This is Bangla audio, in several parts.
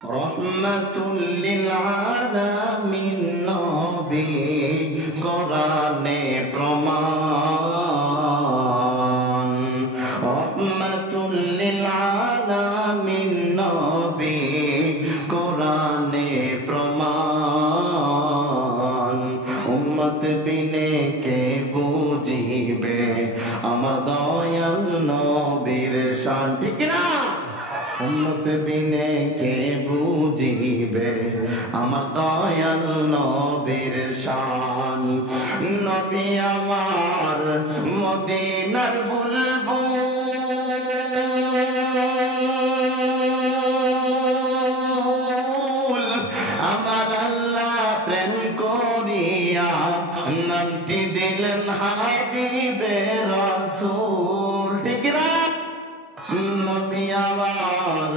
রহমাতুল লিল আলামিন নবী কোরআনে প্রমাণ। রহমাতুল লিল আলামিন নবী কোরআনে প্রমাণ। উম্মত বিনে কে বুঝিবে আমার দয়াল নবীর শান, ঠিক না? উম্মত বিনে কে বুঝিবে আমার দয়াল নবীর শান। নবী আমার মদিনার বুলবুল, আমার আল্লাহ প্রেম করিয়া নামটি দিলেন হাবিবে রাসূল, ঠিক না? নবী আমার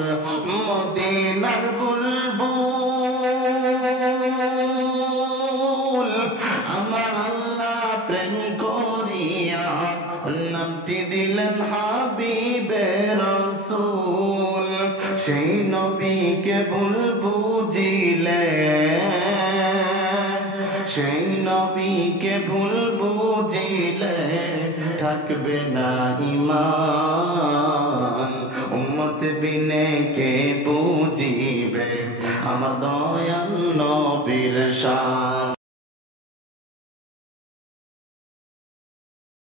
মদিনার বুলবুল, আমার আল্লাহ প্রেম করিয়া নামটি দিলেন হাবিবে রাসূল। সেই নবীকে ভুল বুঝিলে, সেই নবীকে ভুল বুঝিলে থাকবে না ঈমান। উম্মত বিনে কে বুঝিবে আমার দয়াল নবীর শান।